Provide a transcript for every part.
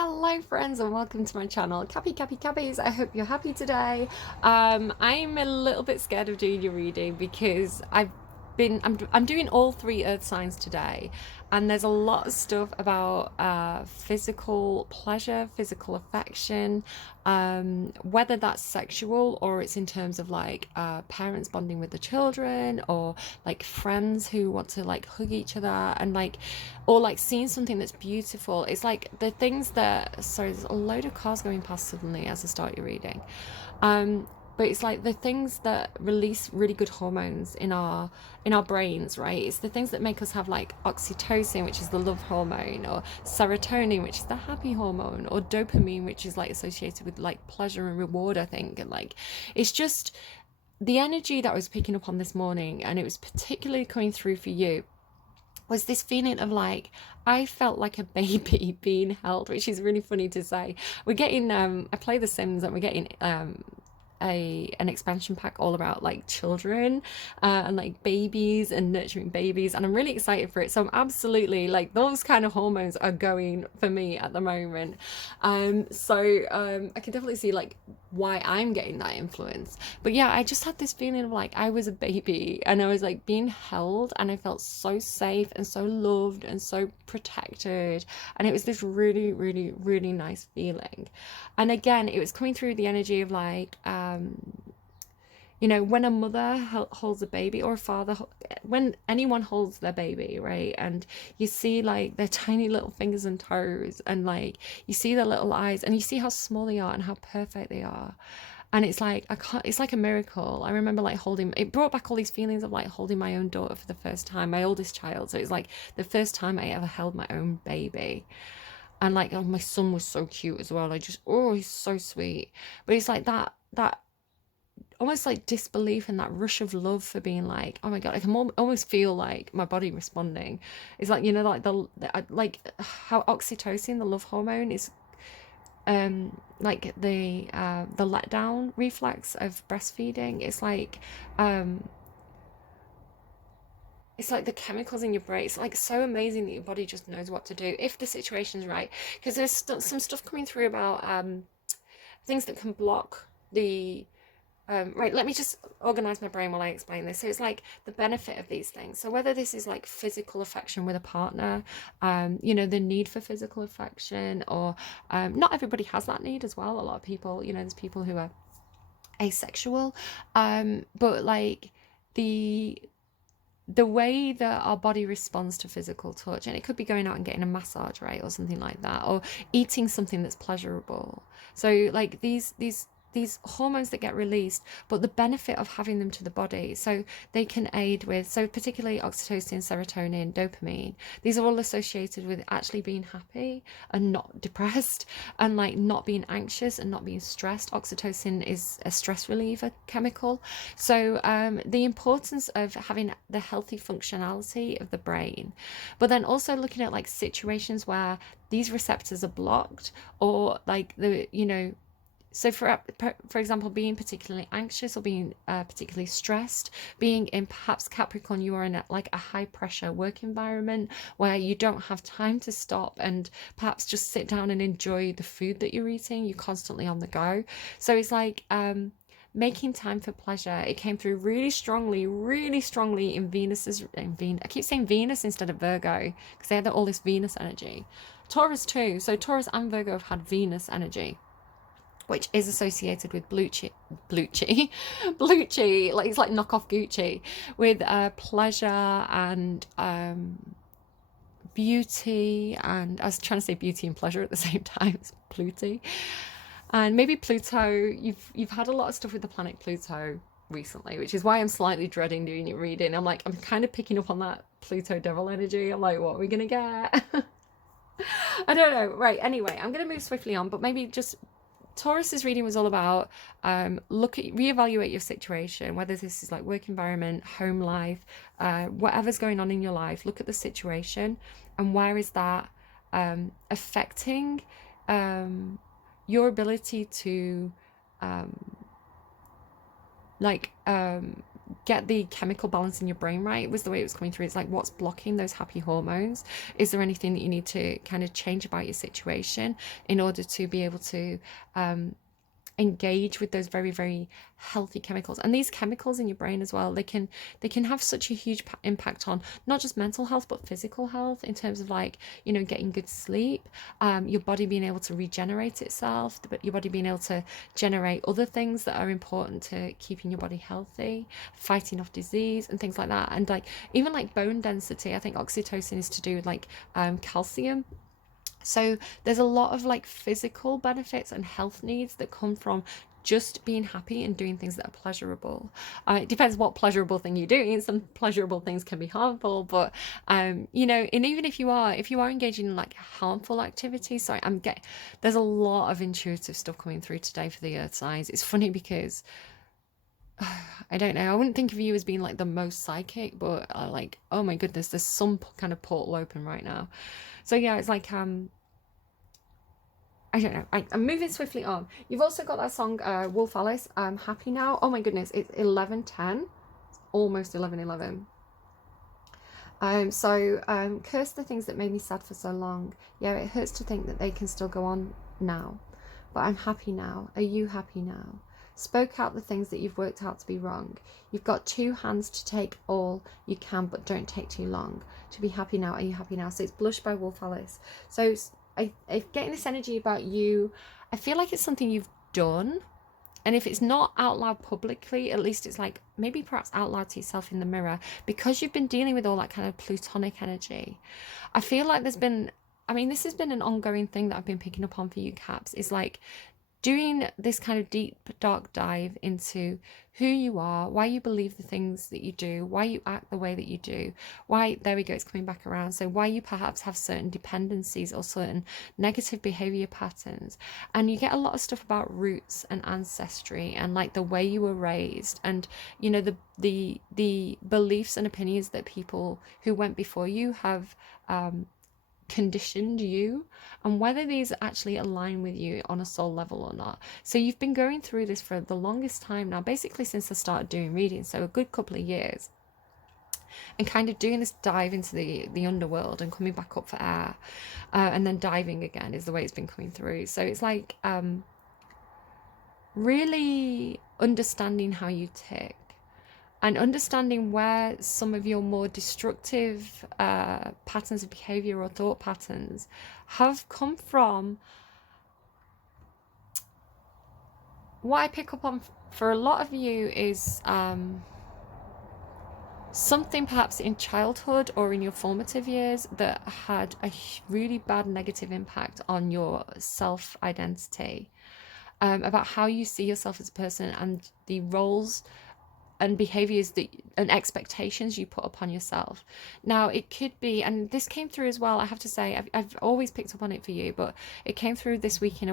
Hello friends and welcome to my channel. Cappies. I hope you're happy today. I'm a little bit scared of doing your reading because I'm doing all three earth signs today, and there's a lot of stuff about physical pleasure, physical affection, whether that's sexual or it's in terms of like parents bonding with the children, or like friends who want to like hug each other, and like, or like seeing something that's beautiful. It's like the things that, sorry, there's a load of cars going past suddenly as I start your reading. um but it's like the things that release really good hormones in our brains, right? It's the things that make us have like oxytocin, which is the love hormone, or serotonin, which is the happy hormone, or dopamine, which is like associated with like pleasure and reward, I think. And like, it's just the energy that I was picking up on this morning, and it was particularly coming through for you, was this feeling of like, I felt like a baby being held, which is really funny to say. We're getting I play The Sims, and we're getting an expansion pack all about like children, and like babies and nurturing babies, and I'm really excited for it. So I'm absolutely like, those kind of hormones are going for me at the moment. I can definitely see like why I'm getting that influence. But yeah, I just had this feeling of like I was a baby and I was like being held, and I felt so safe and so loved and so protected, and it was this really really really nice feeling. And again, it was coming through the energy of like, when a mother holds a baby, or a father, when anyone holds their baby, right? And you see like their tiny little fingers and toes, and like you see their little eyes, and you see how small they are and how perfect they are. And it's like, I can't, it's like a miracle. I remember like holding, it brought back all these feelings of like holding my own daughter for the first time, my oldest child. So it's like the first time I ever held my own baby. And like, oh, my son was so cute as well. I just, oh, he's so sweet. But it's like that almost like disbelief and that rush of love for being like, oh my god, I can almost feel like my body responding. It's like, like like how oxytocin, the love hormone, is like the letdown reflex of breastfeeding. It's like the chemicals in your brain. It's like so amazing that your body just knows what to do if the situation's right. Because there's some stuff coming through about things that can block the right, let me just organize my brain while I explain this. So it's like the benefit of these things. So whether this is like physical affection with a partner, the need for physical affection, or not everybody has that need as well. A lot of people, there's people who are asexual, but like the the way that our body responds to physical touch, and it could be going out and getting a massage, right, or something like that, or eating something that's pleasurable. So like these hormones that get released, but the benefit of having them to the body, so they can aid with, so particularly oxytocin, serotonin, dopamine, these are all associated with actually being happy and not depressed, and like not being anxious and not being stressed. Oxytocin is a stress reliever chemical. So the importance of having the healthy functionality of the brain, but then also looking at like situations where these receptors are blocked, or like so for example, being particularly anxious, or being particularly stressed, being in perhaps Capricorn, you are in like a high pressure work environment where you don't have time to stop and perhaps just sit down and enjoy the food that you're eating. You're constantly on the go. So it's like making time for pleasure. It came through really strongly in I keep saying Venus instead of Virgo because they had all this Venus energy. Taurus too. So Taurus and Virgo have had Venus energy, which is associated with Blucci, Blucci, like it's like knockoff Gucci, with pleasure and beauty, and I was trying to say beauty and pleasure at the same time. It's Pluto, and maybe Pluto. You've had a lot of stuff with the planet Pluto recently, which is why I'm slightly dreading doing your reading. I'm kind of picking up on that Pluto devil energy. I'm like, what are we gonna get? I don't know. Right. Anyway, I'm gonna move swiftly on, but maybe just Taurus's reading was all about reevaluate your situation, whether this is like work environment, home life, whatever's going on in your life. Look at the situation and where is that affecting your ability to like get the chemical balance in your brain right, was the way it was coming through. It's like, what's blocking those happy hormones? Is there anything that you need to kind of change about your situation in order to be able to engage with those very, very healthy chemicals? And these chemicals in your brain as well, they can have such a huge impact on not just mental health but physical health, in terms of like, you know, getting good sleep, your body being able to regenerate itself, but your body being able to generate other things that are important to keeping your body healthy, fighting off disease and things like that. And like, even like bone density, I think oxytocin is to do with like calcium. So there's a lot of like physical benefits and health needs that come from just being happy and doing things that are pleasurable. It depends what pleasurable thing you're doing. Some pleasurable things can be harmful, but you know, and even if you are engaging in like harmful activities, sorry, there's a lot of intuitive stuff coming through today for the earth signs. It's funny because I don't know, I wouldn't think of you as being like the most psychic, but like, oh my goodness, there's some kind of portal open right now. So yeah, it's like I don't know. I'm moving swiftly on. You've also got that song, Wolf Alice, Happy Now. Oh my goodness, it's 11:10. It's almost 11:11. Curse the things that made me sad for so long. Yeah, it hurts to think that they can still go on now. But I'm happy now. Are you happy now? Spoke out the things that you've worked out to be wrong. You've got two hands to take all you can, but don't take too long. To be happy now. Are you happy now? So it's Blush by Wolf Alice. So I getting this energy about you. I feel like it's something you've done. And if it's not out loud publicly, at least it's like maybe perhaps out loud to yourself in the mirror, because you've been dealing with all that kind of plutonic energy. I feel like this has been an ongoing thing that I've been picking up on for you, Caps, is like doing this kind of deep, dark dive into who you are, why you believe the things that you do, why you act the way that you do, why, there we go, it's coming back around. So why you perhaps have certain dependencies or certain negative behavior patterns. And you get a lot of stuff about roots and ancestry and like the way you were raised, and you know, the beliefs and opinions that people who went before you have conditioned you, and whether these actually align with you on a soul level or not. So you've been going through this for the longest time now, basically since I started doing readings, so a good couple of years, and kind of doing this dive into the underworld and coming back up for air, and then diving again is the way it's been coming through. So it's like really understanding how you tick, and understanding where some of your more destructive patterns of behavior or thought patterns have come from. What I pick up on for a lot of you is something perhaps in childhood or in your formative years that had a really bad negative impact on your self-identity, about how you see yourself as a person, and the roles and behaviors and expectations you put upon yourself. Now it could be, and this came through as well, I have to say, I've always picked up on it for you, but it came through this week in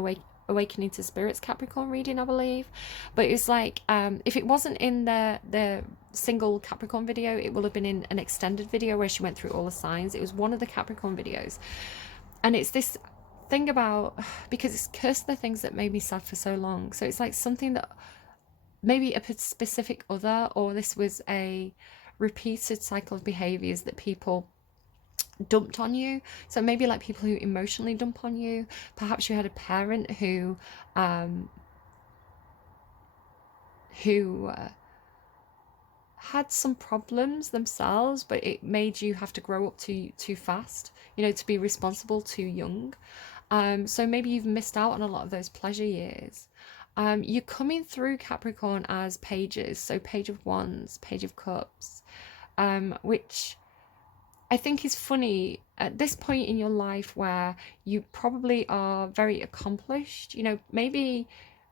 Awakening to Spirits Capricorn reading, I believe. But it was like, if it wasn't in the single Capricorn video, it will have been in an extended video where she went through all the signs. It was one of the Capricorn videos, and it's this thing about, because it's cursed the things that made me sad for so long. So it's like something that maybe a specific other, or this was a repeated cycle of behaviors that people dumped on you. So maybe like people who emotionally dump on you. Perhaps you had a parent who had some problems themselves, but it made you have to grow up too fast, you know, to be responsible too young. So maybe you've missed out on a lot of those pleasure years. You're coming through Capricorn as pages, so Page of Wands, Page of Cups, which I think is funny at this point in your life where you probably are very accomplished. You know, maybe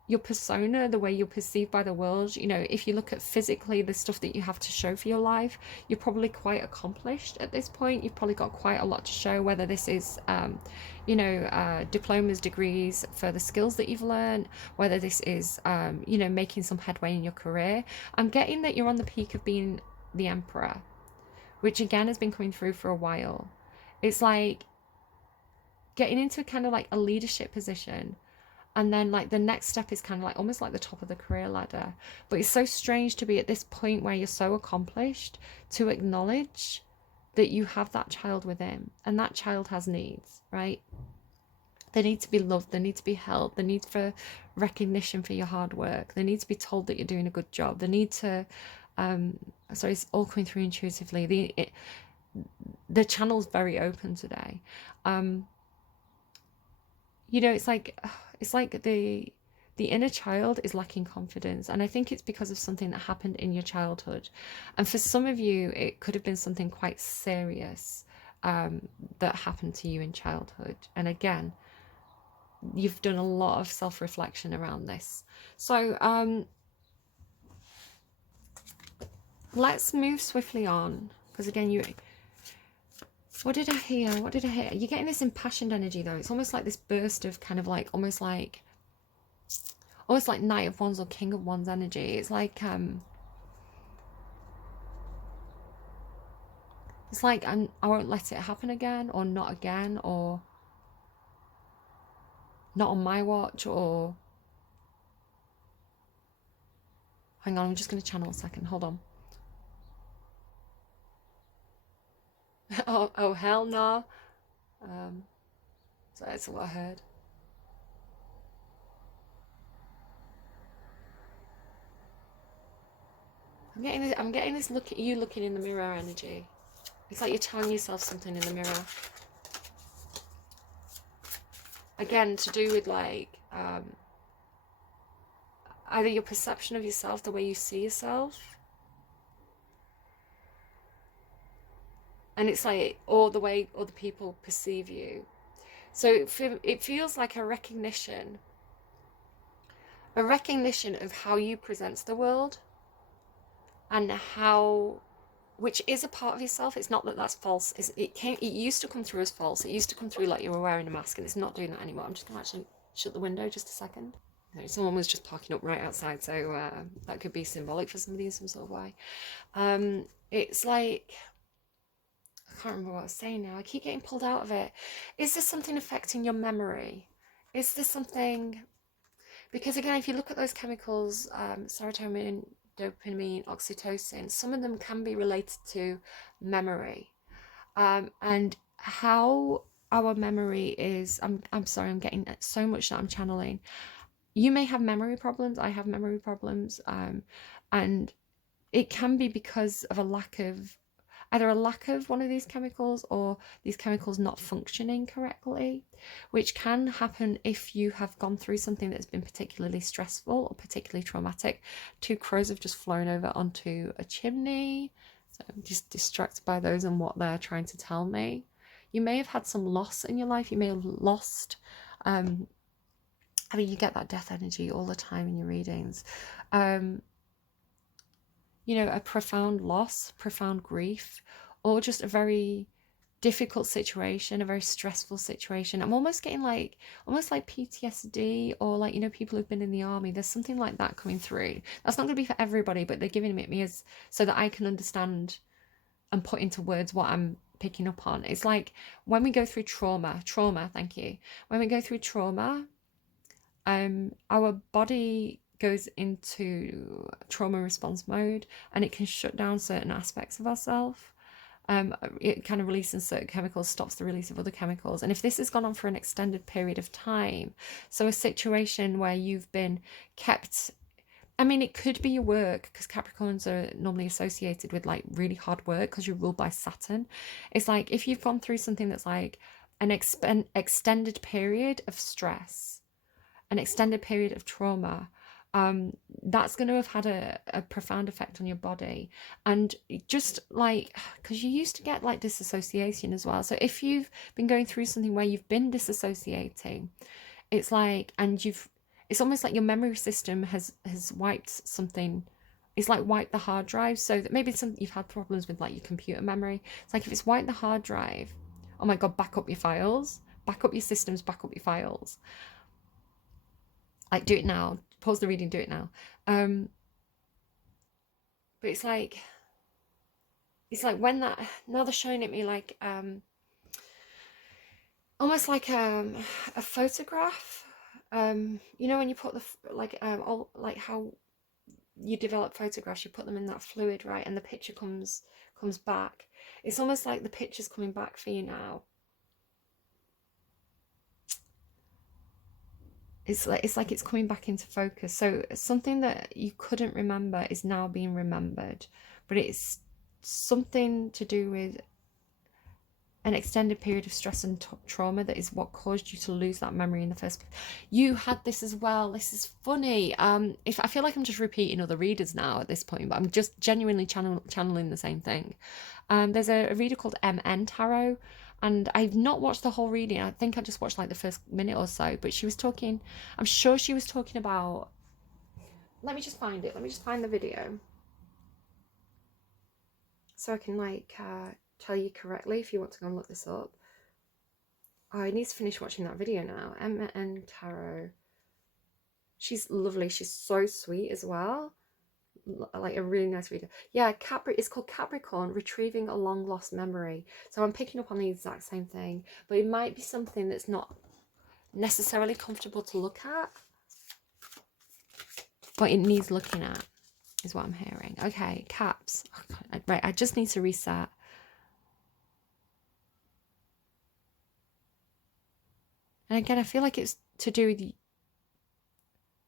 your persona, the way you're perceived by the world, you know, if you look at physically the stuff that you have to show for your life, you're probably quite accomplished at this point. You've probably got quite a lot to show, whether this is you know, diplomas, degrees for the skills that you've learned, whether this is you know, making some headway in your career. I'm getting that you're on the peak of being the emperor, which again has been coming through for a while. It's like getting into kind of like a leadership position, And then like the next step is kind of like almost like the top of the career ladder. But it's so strange to be at this point where you're so accomplished to acknowledge that you have that child within, and that child has needs, right? They need to be loved, they need to be held, they need for recognition for your hard work, they need to be told that you're doing a good job, they need to sorry, it's all coming through intuitively. The channel's very open today. You know, it's like the inner child is lacking confidence, and I think it's because of something that happened in your childhood. And for some of you it could have been something quite serious that happened to you in childhood. And again, you've done a lot of self-reflection around this. So let's move swiftly on, because again, what did I hear? What did I hear? You're getting this impassioned energy though. It's almost like this burst of kind of like almost like Knight of Wands or King of Wands energy. It's like I won't let it happen again, or not again, or not on my watch, or hang on, I'm just going to channel a second. Hold on. Oh hell no. So that's what I heard. I'm getting this look at you looking in the mirror energy. It's like you're telling yourself something in the mirror. Again, to do with like either your perception of yourself, the way you see yourself, and it's like, or the way other people perceive you. So it feels like a recognition of how you present to the world, and how, which is a part of yourself. It's not that that's false. It used to come through as false. It used to come through like you were wearing a mask, and it's not doing that anymore. I'm just gonna actually shut the window just a second. Someone was just parking up right outside, so that could be symbolic for somebody in some sort of way. It's like, I can't remember what I was saying now. I keep getting pulled out of it. Is this something affecting your memory? Is this something, because again, if you look at those chemicals, serotonin, dopamine, oxytocin, some of them can be related to memory, and how our memory is. I'm sorry, I'm getting so much that I'm channeling. You may have memory problems. I have memory problems, and it can be because of either a lack of one of these chemicals, or these chemicals not functioning correctly, which can happen if you have gone through something that's been particularly stressful or particularly traumatic. 2 crows have just flown over onto a chimney, so I'm just distracted by those and what they're trying to tell me. You may have had some loss in your life. You may have lost, I mean, you get that death energy all the time in your readings. You know, a profound loss, profound grief, or just a very difficult situation, a very stressful situation. I'm almost getting like, almost like PTSD, or like, you know, people who've been in the army. There's something like that coming through. That's not going to be for everybody, but they're giving it me as so that I can understand and put into words what I'm picking up on. It's like when we go through trauma, thank you. When we go through trauma, our body goes into trauma response mode, and it can shut down certain aspects of ourselves. It kind of releases certain chemicals, stops the release of other chemicals. And if this has gone on for an extended period of time, so a situation where you've been kept, I mean, it could be your work, because Capricorns are normally associated with like really hard work because you're ruled by Saturn. It's like if you've gone through something that's like an extended period of stress, an extended period of trauma, that's going to have had a profound effect on your body. And just like, because you used to get like disassociation as well. So if you've been going through something where you've been disassociating, it's like, and it's almost like your memory system has wiped something. It's like wiped the hard drive, so that maybe you've had problems with like your computer memory. It's like if it's wiped the hard drive, oh my god, back up your files, back up your systems, back up your files. Like, do it now. Pause the reading, do it now. But it's like when that, now they're showing it me like almost like a photograph You know, when you put the all like how you develop photographs, you put them in that fluid, right, and the picture comes back. It's almost like the picture's coming back for you now. It's like it's coming back into focus. So something that you couldn't remember is now being remembered, but it's something to do with an extended period of stress and trauma that is what caused you to lose that memory in the first place. You had this as well. This is funny. If I feel like I'm just repeating other readers now at this point, but I'm just genuinely channeling the same thing. There's a reader called MN Tarot, and I've not watched the whole reading. I think I just watched like the first minute or so, but she was talking, I'm sure she was talking about, let me just find it. Let me just find the video so I can like tell you correctly if you want to go and look this up. Oh, I need to finish watching that video now. MN Tarot. She's lovely. She's so sweet as well. Like a really nice reader. Yeah, it's called Capricorn, Retrieving a Long Lost Memory. So I'm picking up on the exact same thing, but it might be something that's not necessarily comfortable to look at, but it needs looking at, is what I'm hearing. Okay, caps. Oh, God, right, I just need to reset. And again, I feel like it's to do with,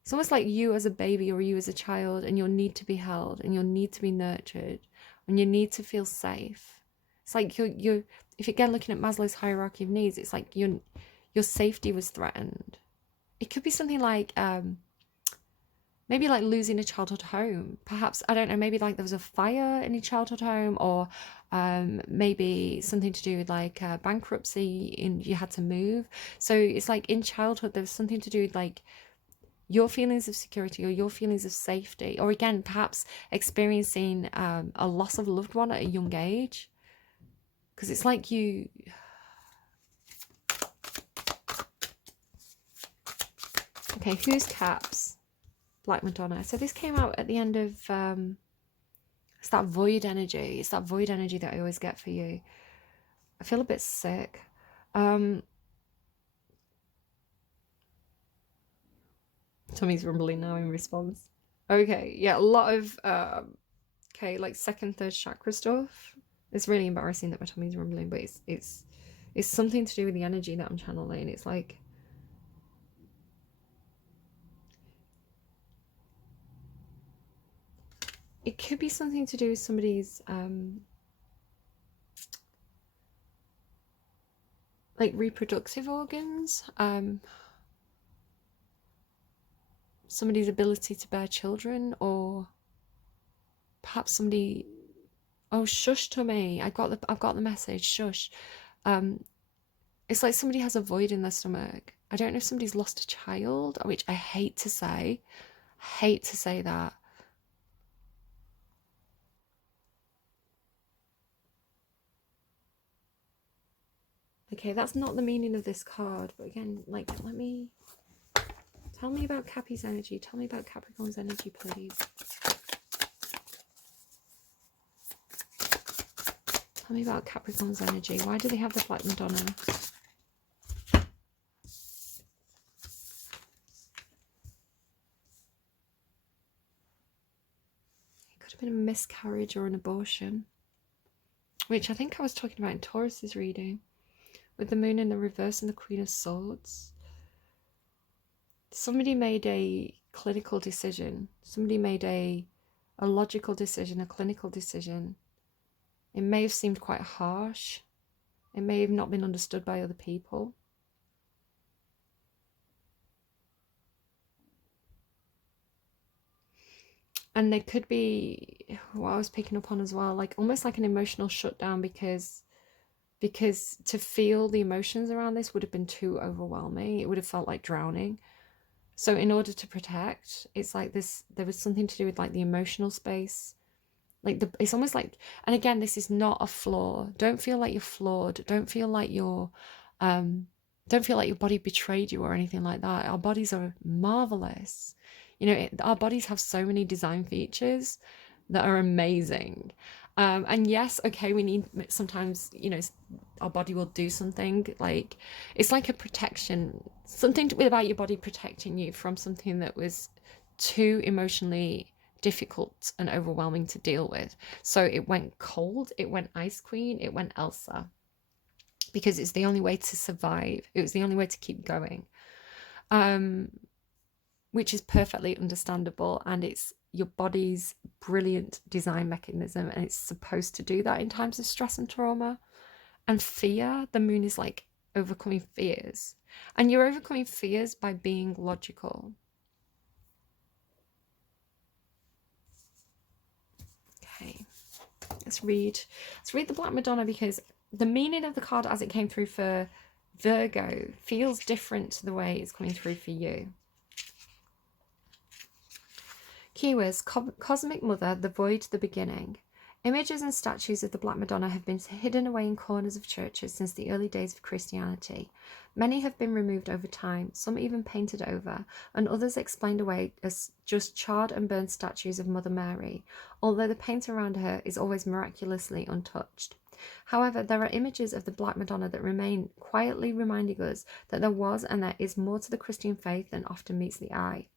it's almost like you as a baby or you as a child, and you'll need to be held and you'll need to be nurtured and you need to feel safe. It's like you're if again looking at Maslow's hierarchy of needs, it's like your safety was threatened. It could be something like maybe like losing a childhood home. Perhaps, I don't know, maybe like there was a fire in your childhood home, or maybe something to do with like bankruptcy and you had to move. So it's like in childhood there was something to do with like your feelings of security or your feelings of safety, or again perhaps experiencing a loss of a loved one at a young age, because it's like you, okay, who's caps? Black Madonna. So this came out at the end of it's that void energy. It's that void energy that I always get for you. I feel a bit sick. Tommy's rumbling now in response. Okay, yeah, a lot of okay, like second, third chakra stuff. It's really embarrassing that my tummy's rumbling, but it's something to do with the energy that I'm channeling. It's like it could be something to do with somebody's like reproductive organs, somebody's ability to bear children, or perhaps somebody, oh shush Tommy, I've got the message, shush. It's like somebody has a void in their stomach. I don't know if somebody's lost a child, which I hate to say. That. Okay, that's not the meaning of this card, but again, like, tell me about Cappy's energy. Tell me about Capricorn's energy, please. Tell me about Capricorn's energy. Why do they have the Black Madonna? It could have been a miscarriage or an abortion, which I think I was talking about in Taurus's reading, with the moon in the reverse and the Queen of Swords. Somebody made a clinical decision. Somebody made a logical decision, a clinical decision. It may have seemed quite harsh. It may have not been understood by other people. And there could be, what I was picking up on as well, like almost like an emotional shutdown, because to feel the emotions around this would have been too overwhelming. It would have felt like drowning. So in order to protect, it's like this, there was something to do with like the emotional space. Like it's almost like, and again, this is not a flaw. Don't feel like you're flawed. Don't feel like your body betrayed you or anything like that. Our bodies are marvelous. You know, our bodies have so many design features that are amazing. And yes, okay, we need sometimes, you know, our body will do something like, it's like a protection something about your body protecting you from something that was too emotionally difficult and overwhelming to deal with. So it went cold, it went Ice Queen, it went Elsa, because it's the only way to survive. It was the only way to keep going, which is perfectly understandable, and it's your body's brilliant design mechanism, and it's supposed to do that in times of stress and trauma and fear. The moon is like overcoming fears, and you're overcoming fears by being logical. Okay, let's read the Black Madonna, because the meaning of the card as it came through for Virgo feels different to the way it's coming through for you. Keywords: Cosmic Mother, the Void, the Beginning. Images and statues of the Black Madonna have been hidden away in corners of churches since the early days of Christianity. Many have been removed over time, some even painted over, and others explained away as just charred and burned statues of Mother Mary, although the paint around her is always miraculously untouched. However, there are images of the Black Madonna that remain, quietly reminding us that there was and there is more to the Christian faith than often meets the eye.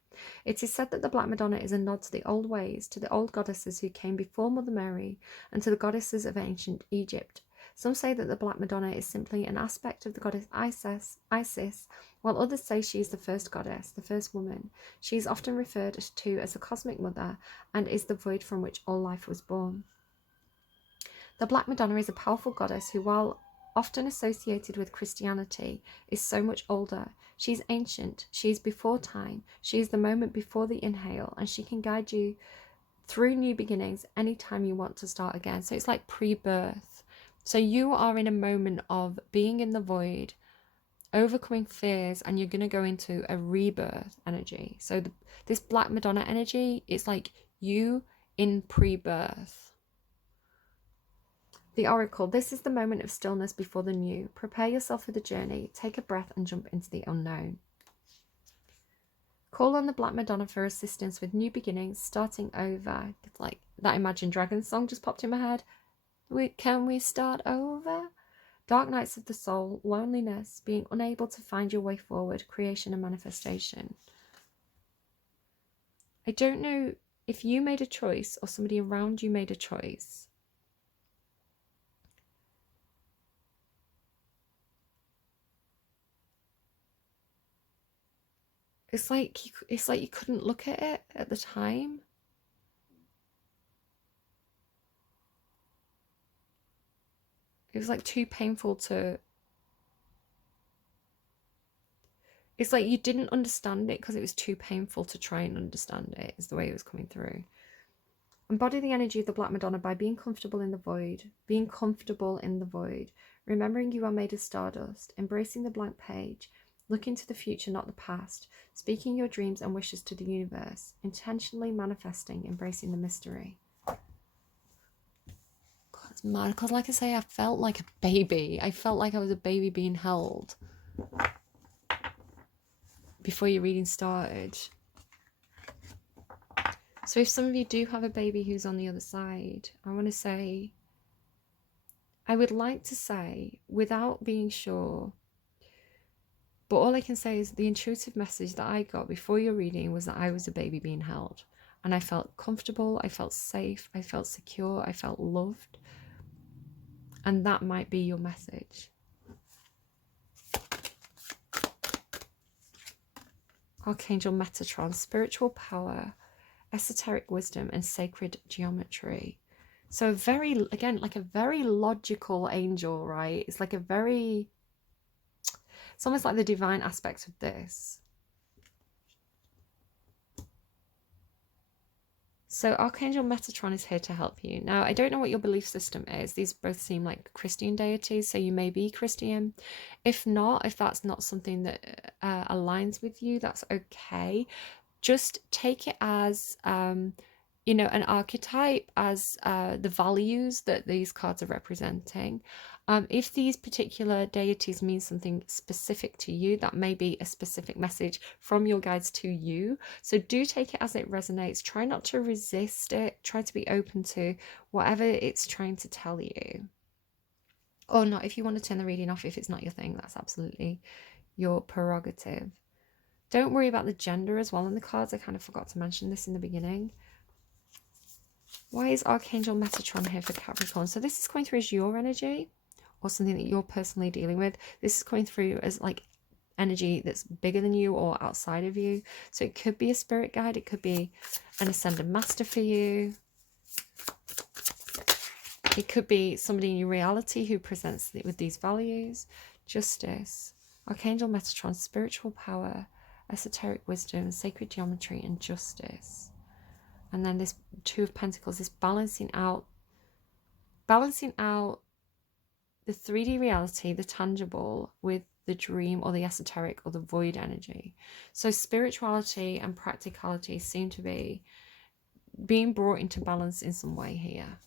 It is said that the Black Madonna is a nod to the old ways, to the old goddesses who came before Mother Mary, and to the goddesses of ancient Egypt. Some say that the Black Madonna is simply an aspect of the goddess Isis, while others say she is the first goddess, the first woman. She is often referred to as the Cosmic Mother, and is the void from which all life was born. The Black Madonna is a powerful goddess who, while often associated with Christianity, is so much older. She is ancient, she is before time, she is the moment before the inhale, and she can guide you through new beginnings anytime you want to start again. So it's like pre-birth. So you are in a moment of being in the void, overcoming fears, and you're going to go into a rebirth energy. So this Black Madonna energy is like you in pre-birth. The Oracle: this is the moment of stillness before the new. Prepare yourself for the journey. Take a breath and jump into the unknown. Call on the Black Madonna for assistance with new beginnings, starting over. It's like that Imagine Dragons song just popped in my head. Can we start over? Dark nights of the soul, loneliness, being unable to find your way forward, creation and manifestation. I don't know if you made a choice or somebody around you made a choice. It's like you couldn't look at it at the time. It was like too painful to... It's like you didn't understand it because it was too painful to try and understand it, is the way it was coming through. Embody the energy of the Black Madonna by being comfortable in the void. Being comfortable in the void. Remembering you are made of stardust. Embracing the blank page. Looking to the future, not the past. Speaking your dreams and wishes to the universe. Intentionally manifesting, embracing the mystery. God, it's mad, because like I say, I felt like a baby. I felt like I was a baby being held before your reading started. So if some of you do have a baby who's on the other side, I want to say, I would like to say, without being sure, but all I can say is the intuitive message that I got before your reading was that I was a baby being held. And I felt comfortable, I felt safe, I felt secure, I felt loved. And that might be your message. Archangel Metatron: spiritual power, esoteric wisdom, and sacred geometry. So very, again, like a very logical angel, right? It's like a very... It's almost like the divine aspect of this. So Archangel Metatron is here to help you. Now, I don't know what your belief system is. These both seem like Christian deities, so you may be Christian. If not, if that's not something that aligns with you, that's okay. Just take it as, you know, an archetype, as the values that these cards are representing. If these particular deities mean something specific to you, that may be a specific message from your guides to you. So do take it as it resonates. Try not to resist it. Try to be open to whatever it's trying to tell you. Or not, if you want to turn the reading off, if it's not your thing, that's absolutely, your prerogative. Don't worry about the gender as well in the cards. I kind of forgot to mention this in the beginning. Why is Archangel Metatron here for Capricorn? So this is coming through as your energy or something that you're personally dealing with. This is coming through as like energy that's bigger than you or outside of you. So it could be a spirit guide. It could be an ascended master for you. It could be somebody in your reality who presents it with these values. Justice, Archangel Metatron, spiritual power, esoteric wisdom, sacred geometry, and justice. And then this Two of Pentacles, this balancing out the 3D reality, the tangible, with the dream or the esoteric or the void energy. So spirituality and practicality seem to be being brought into balance in some way here.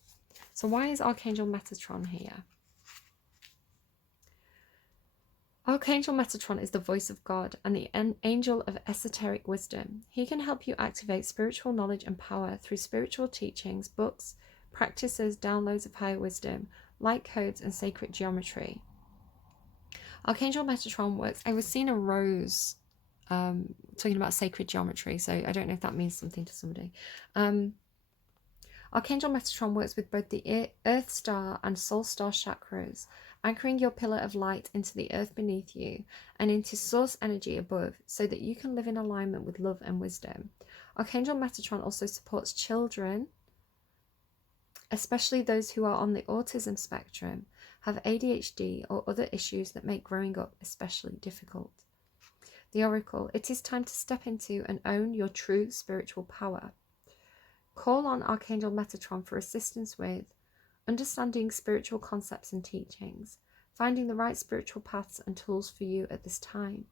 So why is Archangel Metatron here? Archangel Metatron is the voice of God and the angel of esoteric wisdom. He can help you activate spiritual knowledge and power through spiritual teachings, books, practices, downloads of higher wisdom, light codes, and sacred geometry. Archangel Metatron works. I was seeing a rose talking about sacred geometry, so I don't know if that means something to somebody. Archangel Metatron works with both the Earth Star and Soul Star chakras, anchoring your pillar of light into the earth beneath you and into source energy above so that you can live in alignment with love and wisdom. Archangel Metatron also supports children, especially those who are on the autism spectrum, have ADHD or other issues that make growing up especially difficult. The Oracle, it is time to step into and own your true spiritual power. Call on Archangel Metatron for assistance with understanding spiritual concepts and teachings, finding the right spiritual paths and tools for you at this time,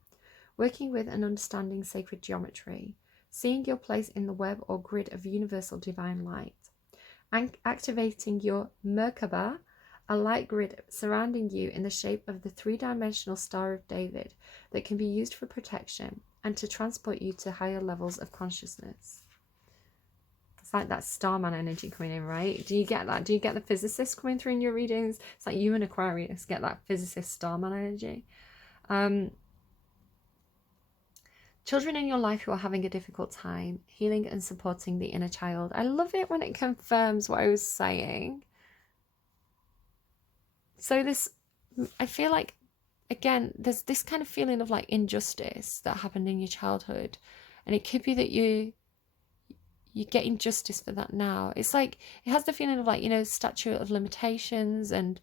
working with and understanding sacred geometry, seeing your place in the web or grid of universal divine light, and activating your Merkaba, a light grid surrounding you in the shape of the three-dimensional Star of David that can be used for protection and to transport you to higher levels of consciousness. It's like that Starman energy coming in, right? Do you get that? Do you get the physicist coming through in your readings? It's like you and Aquarius get that physicist Starman energy. Children in your life who are having a difficult time, healing and supporting the inner child. I love it when it confirms what I was saying. So this, I feel like, again, there's this kind of feeling of like injustice that happened in your childhood. And it could be that you're getting justice for that now. It's like, it has the feeling of like, you know, statute of limitations and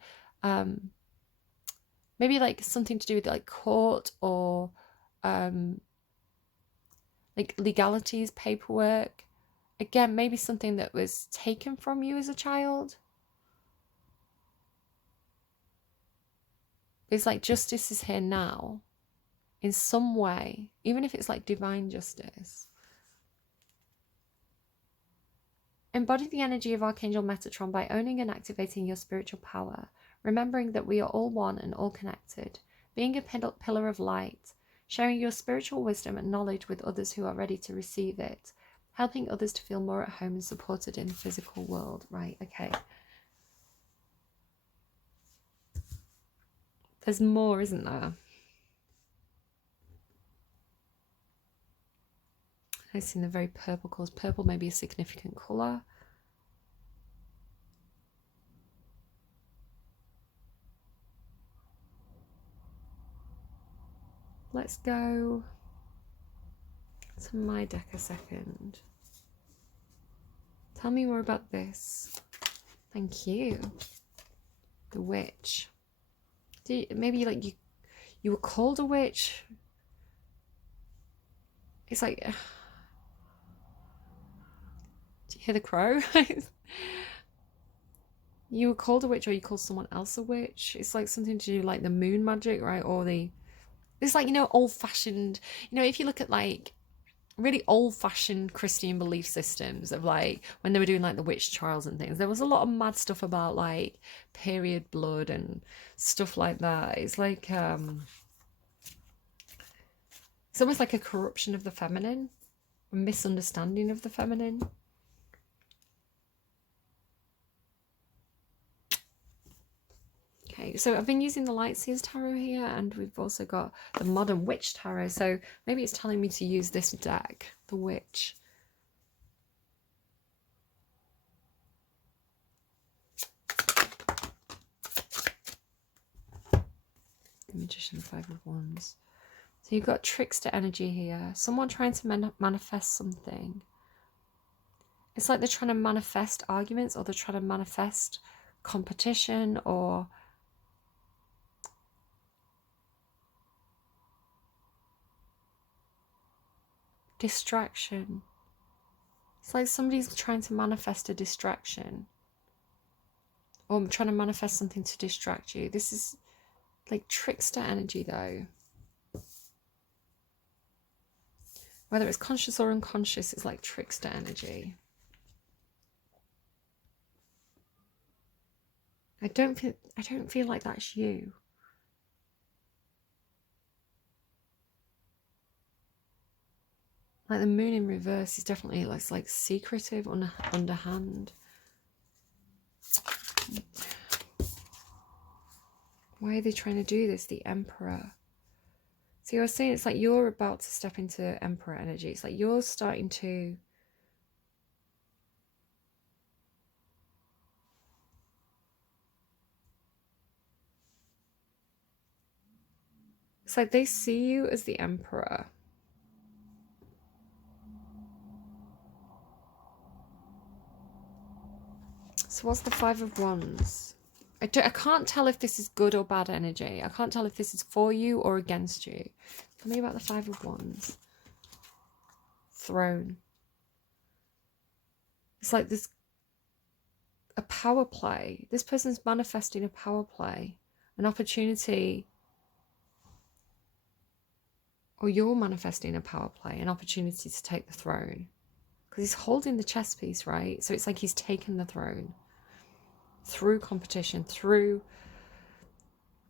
maybe like something to do with like court or like legalities, paperwork. Again, maybe something that was taken from you as a child. It's like justice is here now in some way, even if it's like divine justice. Embody the energy of Archangel Metatron by owning and activating your spiritual power, remembering that we are all one and all connected, being a pillar of light, sharing your spiritual wisdom and knowledge with others who are ready to receive it, helping others to feel more at home and supported in the physical world. Right, okay. There's more, isn't there? I've seen the very purple colours. Purple may be a significant colour. Let's go to my deck a second. Tell me more about this. Thank you. The witch. Maybe like you were called a witch. It's like, do you hear the crow? You were called a witch, or you called someone else a witch. It's like something to do like the moon magic, right? Or it's like, you know, old-fashioned, you know, if you look at like really old-fashioned Christian belief systems of like when they were doing like the witch trials and things, there was a lot of mad stuff about like period blood and stuff like that. It's like it's almost like a corruption of the feminine, a misunderstanding of the feminine. Okay, So I've been using the Lightseers Tarot here, and we've also got the Modern Witch Tarot. So maybe it's telling me to use this deck, the Witch. The Magician, the Five of Wands. So you've got trickster energy here. Someone trying to manifest something. It's like they're trying to manifest arguments, or they're trying to manifest competition, or distraction. It's like somebody's trying to manifest a distraction, or I'm trying to manifest something to distract you. This is like trickster energy though. Whether it's conscious or unconscious, it's like trickster energy. I don't feel like that's you. Like the moon in reverse is definitely like secretive, underhand. Why are they trying to do this? The Emperor. See, I was saying it's like you're about to step into Emperor energy. It's like you're starting to... It's like they see you as the Emperor. So what's the Five of Wands? I can't tell if this is good or bad energy. I can't tell if this is for you or against you. Tell me about the Five of Wands. Throne. It's like this... a power play. This person's manifesting a power play. An opportunity... or you're manifesting a power play, an opportunity to take the throne. Because he's holding the chess piece, right? So it's like he's taken the throne. Through competition, through...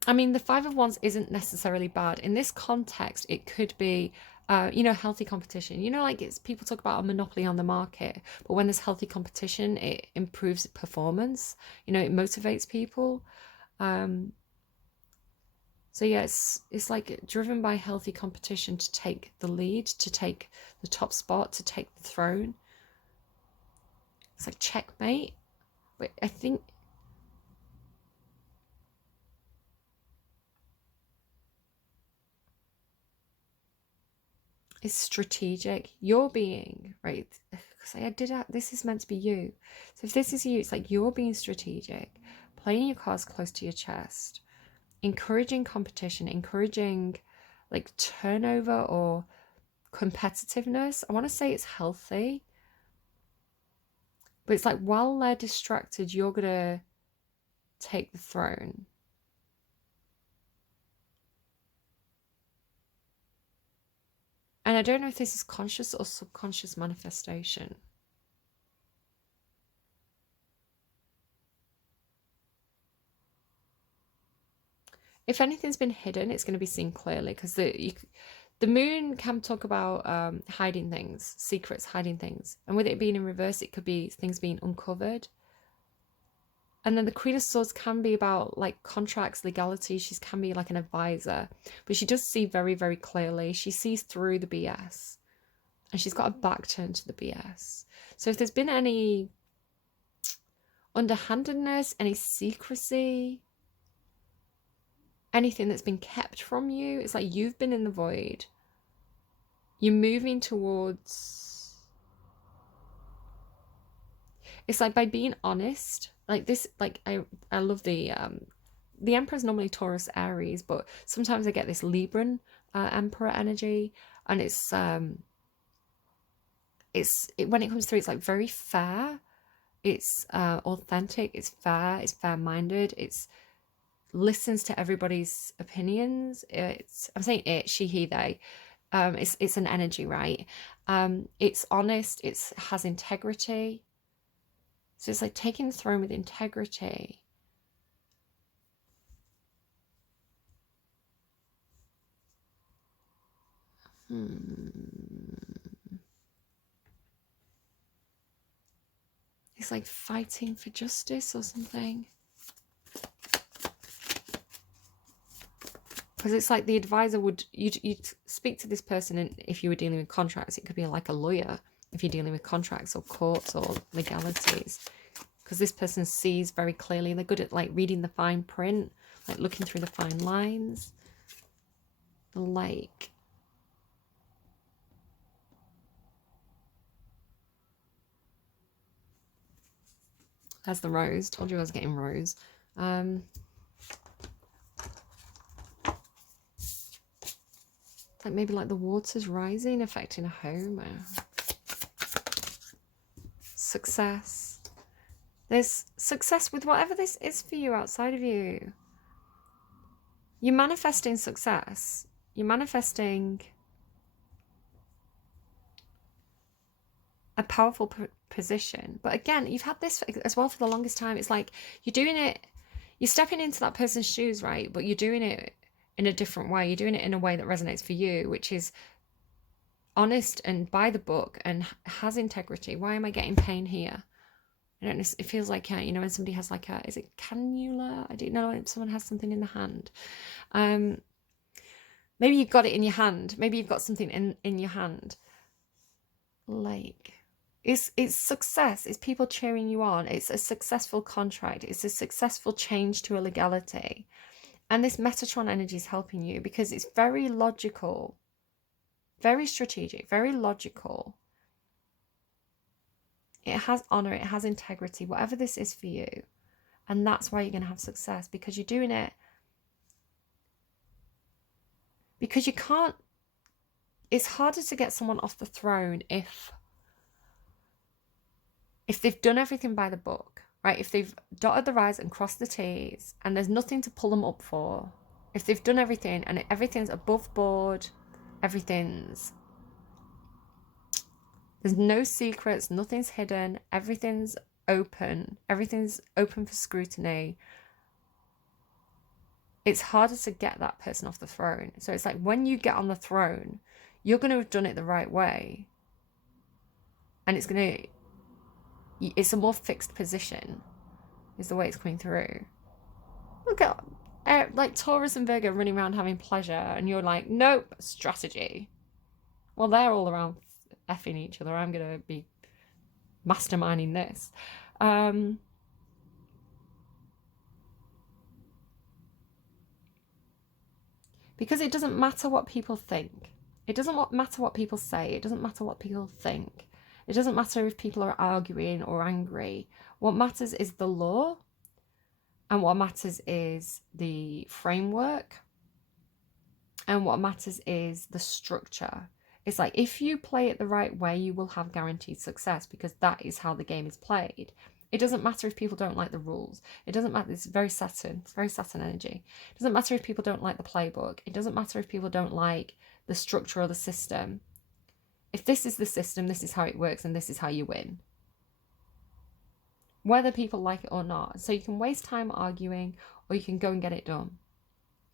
I mean, the Five of Wands isn't necessarily bad. In this context, it could be, you know, healthy competition. You know, like people talk about a monopoly on the market. But when there's healthy competition, it improves performance. You know, it motivates people. So yeah, it's like driven by healthy competition to take the lead, to take the top spot, to take the throne. It's like checkmate. But I think... it's strategic. You're being, right? Because this is meant to be you. So if this is you, it's like you're being strategic, playing your cards close to your chest, encouraging competition, encouraging like turnover or competitiveness. I want to say it's healthy, but it's like while they're distracted, you're gonna take the throne. And I don't know if this is conscious or subconscious manifestation. If anything's been hidden, it's going to be seen clearly, because the moon can talk about hiding things, secrets, hiding things. And with it being in reverse, it could be things being uncovered. And then the Queen of Swords can be about like contracts, legality. She can be like an advisor, but she does see very, very clearly. She sees through the BS, and she's got a back turned to the BS. So if there's been any underhandedness, any secrecy, anything that's been kept from you, it's like you've been in the void. You're moving towards... it's like by being honest, like this, like I love the Emperor's normally Taurus, Aries, but sometimes I get this Libran Emperor energy, and when it comes through, it's like very fair, it's authentic, it's fair, it's fair-minded, it's listens to everybody's opinions. I'm saying it, she, he, they. It's an energy, right? It's honest, it has integrity. So it's like taking the throne with integrity. It's like fighting for justice or something. Because it's like the advisor would, you'd speak to this person, and if you were dealing with contracts, it could be like a lawyer if you're dealing with contracts or courts or legalities. Because this person sees very clearly. They're good at like reading the fine print, like looking through the fine lines. The lake. That's the rose. Told you I was getting rose. Like maybe like the water's rising, affecting a home. Success. There's success with whatever this is for you outside of you. You're manifesting success. You're manifesting a powerful position. But again, you've had this as well for the longest time. It's like you're doing it, you're stepping into that person's shoes, right? But you're doing it in a different way. You're doing it in a way that resonates for you, which is honest and by the book and has integrity. Why am I getting pain here? I don't know. It feels like, you know, when somebody has like a, is it cannula? I don't know, if someone has something in the hand. Maybe you've got it in your hand. Maybe you've got something in your hand. Like, it's success. It's people cheering you on. It's a successful contract. It's a successful change to a legality. And this Metatron energy is helping you because it's very logical, very strategic, very logical. It has honor, it has integrity, whatever this is for you. And that's why you're going to have success, because you're doing it. Because you can't, it's harder to get someone off the throne if they've done everything by the book, right? If they've dotted the I's and crossed the T's and there's nothing to pull them up for. If they've done everything and everything's above board, there's no secrets, nothing's hidden, everything's open for scrutiny. It's harder to get that person off the throne. So it's like when you get on the throne, you're going to have done it the right way. And it's a more fixed position, is the way it's coming through. Look at like Taurus and Virgo running around having pleasure, and you're like, nope, strategy. Well, they're all around effing each other. I'm going to be masterminding this. Because it doesn't matter what people think. It doesn't matter what people say. It doesn't matter what people think. It doesn't matter if people are arguing or angry. What matters is the law. And what matters is the framework. And what matters is the structure. It's like, if you play it the right way, you will have guaranteed success, because that is how the game is played. It doesn't matter if people don't like the rules. It doesn't matter. It's very Saturn. It's very Saturn energy. It doesn't matter if people don't like the playbook. It doesn't matter if people don't like the structure or the system. If this is the system, this is how it works, and this is how you win. Whether people like it or not. So you can waste time arguing, or you can go and get it done.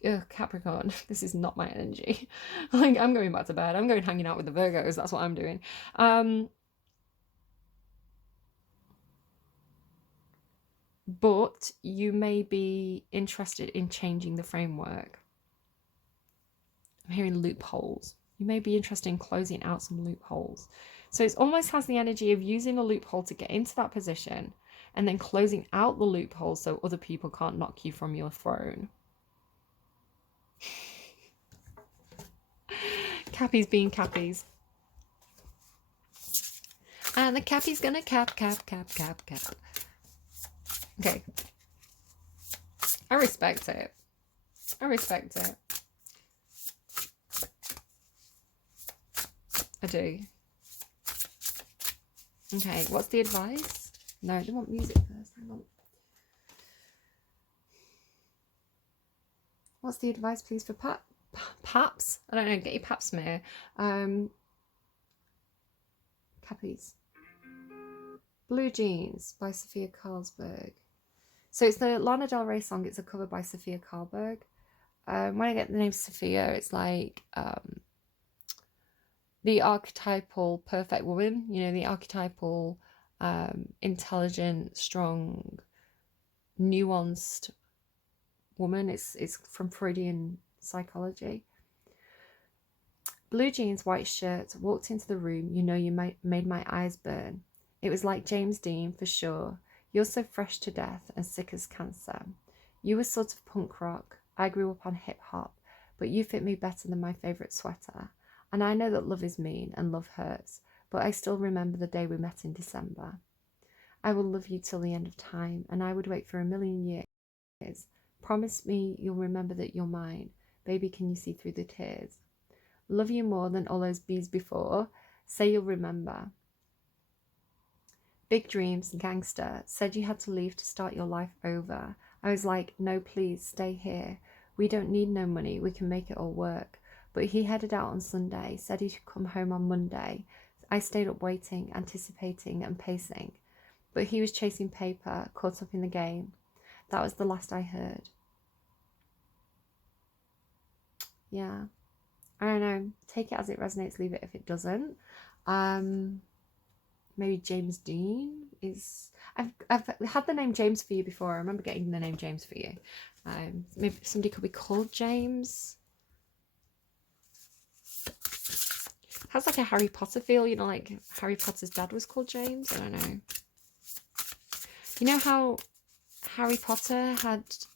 Ugh, Capricorn, this is not my energy. Like, I'm going back to bed. I'm going hanging out with the Virgos. That's what I'm doing. But you may be interested in changing the framework. I'm hearing loopholes. You may be interested in closing out some loopholes. So it almost has the energy of using a loophole to get into that position and then closing out the loophole so other people can't knock you from your throne. Cappies being cappies. And the cappy's gonna cap. Okay. I respect it. I do. Okay, what's the advice? No, they want music first. Hang on. What's the advice, please, for paps? I don't know, get your pap smear. Cappies. Blue Jeans by Sofia Karlberg. So it's the Lana Del Rey song. It's a cover by Sofia Karlberg. When I get the name Sofia, it's like the archetypal perfect woman. You know, the archetypal intelligent, strong, nuanced woman. It's from Freudian psychology. Blue jeans, white shirt, walked into the room. You know, you made my eyes burn. It was like James Dean, for sure. You're so fresh to death and sick as cancer. You were sort of punk rock. I grew up on hip hop, but you fit me better than my favourite sweater. And I know that love is mean and love hurts, but I still remember the day we met in December. I will love you till the end of time, and I would wait for 1,000,000 years. Promise me you'll remember that you're mine. Baby, can you see through the tears? Love you more than all those bees before. Say you'll remember. Big dreams, gangster. Said you had to leave to start your life over. I was like, no, please, stay here. We don't need no money. We can make it all work. But he headed out on Sunday, said he should come home on Monday. I stayed up waiting, anticipating and pacing. But he was chasing paper, caught up in the game. That was the last I heard. Yeah. I don't know. Take it as it resonates, leave it if it doesn't. Maybe James Dean is... I've had the name James for you before. I remember getting the name James for you. Maybe somebody could be called James. Has like a Harry Potter feel, you know, like Harry Potter's dad was called James. I don't know. You know how Harry Potter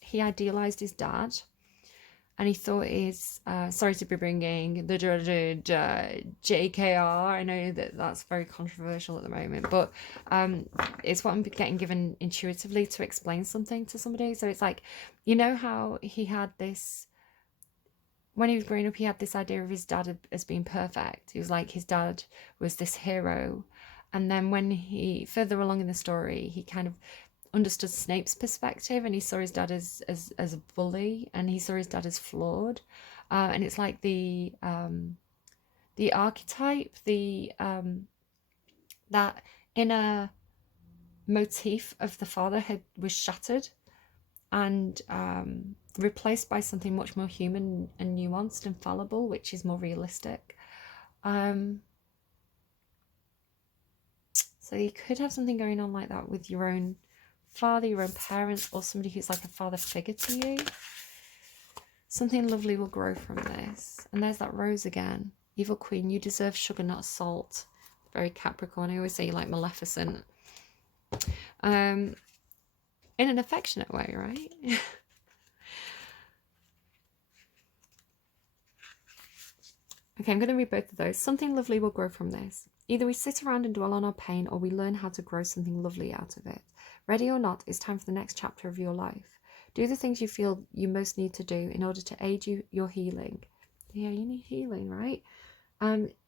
he idealized his dad, and he thought his sorry to be bringing the JKR. I know that that's very controversial at the moment, but it's what I'm getting given intuitively to explain something to somebody. So it's like, you know how he had this, when he was growing up, he had this idea of his dad as being perfect. He was like, his dad was this hero. And then when he, further along in the story, he kind of understood Snape's perspective, and he saw his dad as a bully, and he saw his dad as flawed. And it's like the archetype, that inner motif of the father was shattered and replaced by something much more human and nuanced and fallible, which is more realistic. So you could have something going on like that with your own father, your own parents, or somebody who's like a father figure to you. Something lovely will grow from this. And there's that rose again. Evil Queen, you deserve sugar, not salt. Very Capricorn. I always say you like Maleficent. In an affectionate way, right? Okay, I'm going to read both of those. Something lovely will grow from this. Either we sit around and dwell on our pain, or we learn how to grow something lovely out of it. Ready or not, it's time for the next chapter of your life. Do the things you feel you most need to do in order to aid your healing. Yeah, you need healing, right?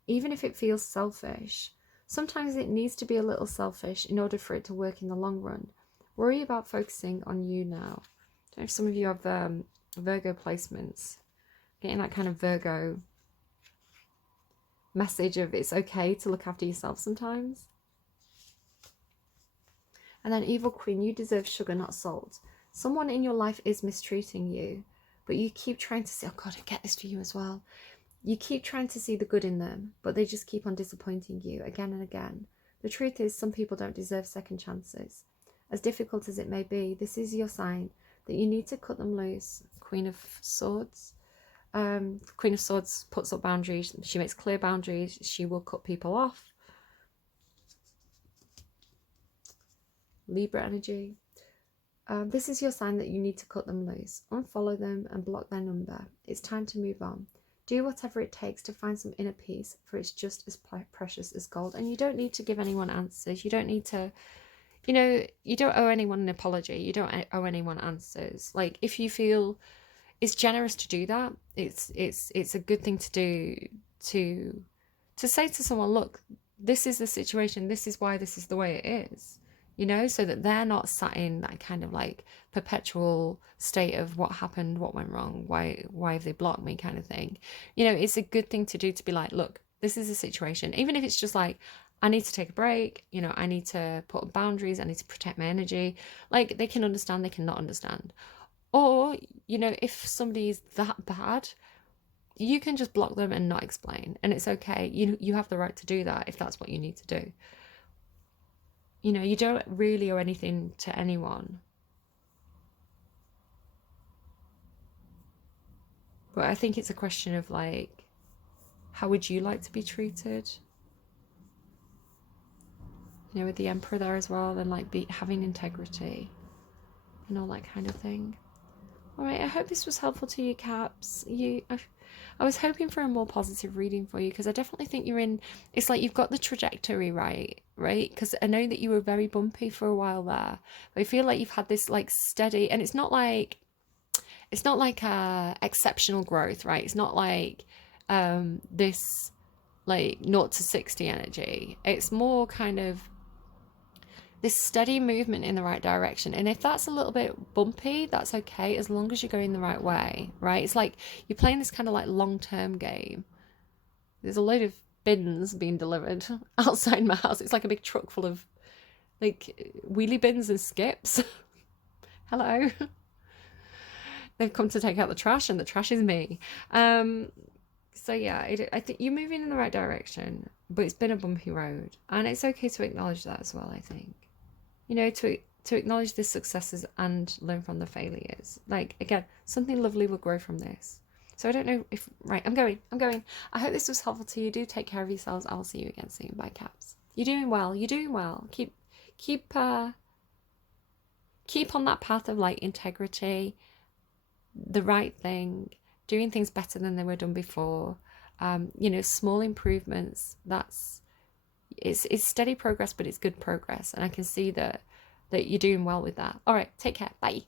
Even if it feels selfish. Sometimes it needs to be a little selfish in order for it to work in the long run. Worry about focusing on you now. I don't know if some of you have Virgo placements. Getting that kind of Virgo message of it's okay to look after yourself sometimes. And then Evil Queen, you deserve sugar, not salt. Someone in your life is mistreating you, but you keep trying to see, oh God, I get this for you as well. You keep trying to see the good in them, but they just keep on disappointing you again and again. The truth is, some people don't deserve second chances. As difficult as it may be, this is your sign that you need to cut them loose. Queen of Swords. Queen of Swords puts up boundaries. She makes clear boundaries. She will cut people off. Libra energy. This is your sign that you need to cut them loose. Unfollow them and block their number. It's time to move on. Do whatever it takes to find some inner peace, for it's just as precious as gold. And you don't need to give anyone answers. You don't need to, you know, you don't owe anyone an apology. You don't owe anyone answers. Like, if you feel it's generous to do that, it's a good thing to do, to say to someone, look, this is the situation, this is why this is the way it is, you know, so that they're not sat in that kind of like perpetual state of what happened, what went wrong, why have they blocked me kind of thing. You know, it's a good thing to do, to be like, look, this is the situation. Even if it's just like, I need to take a break, you know, I need to put up boundaries, I need to protect my energy. Like, they can understand, they can not understand. Or, you know, if somebody's that bad, you can just block them and not explain, and it's okay. You have the right to do that if that's what you need to do. You know, you don't really owe anything to anyone. But I think it's a question of like, how would you like to be treated? You know, with the Emperor there as well, and like having integrity and all that kind of thing. All right, I hope this was helpful to you, Caps. I was hoping for a more positive reading for you because I definitely think you're in. It's like you've got the trajectory right? Because I know that you were very bumpy for a while there, but I feel like you've had this like steady, and it's not like exceptional growth, right? It's not like this like 0 to 60 energy. It's more kind of this steady movement in the right direction. And if that's a little bit bumpy, that's okay, as long as you're going the right way, right? It's like you're playing this kind of like long-term game. There's a load of bins being delivered outside my house. It's like a big truck full of like wheelie bins and skips. Hello. They've come to take out the trash, and the trash is me. So yeah, I think you're moving in the right direction, but it's been a bumpy road, and it's okay to acknowledge that as well. I think, you know, to acknowledge the successes and learn from the failures. Like again, something lovely will grow from this. So I don't know if right. I'm going. I hope this was helpful to you. Do take care of yourselves. I'll see you again soon. Bye, Caps. You're doing well. You're doing well. Keep on that path of like integrity, the right thing, doing things better than they were done before. You know, small improvements. It's steady progress, but it's good progress, and I can see that you're doing well with that. All right, take care. Bye.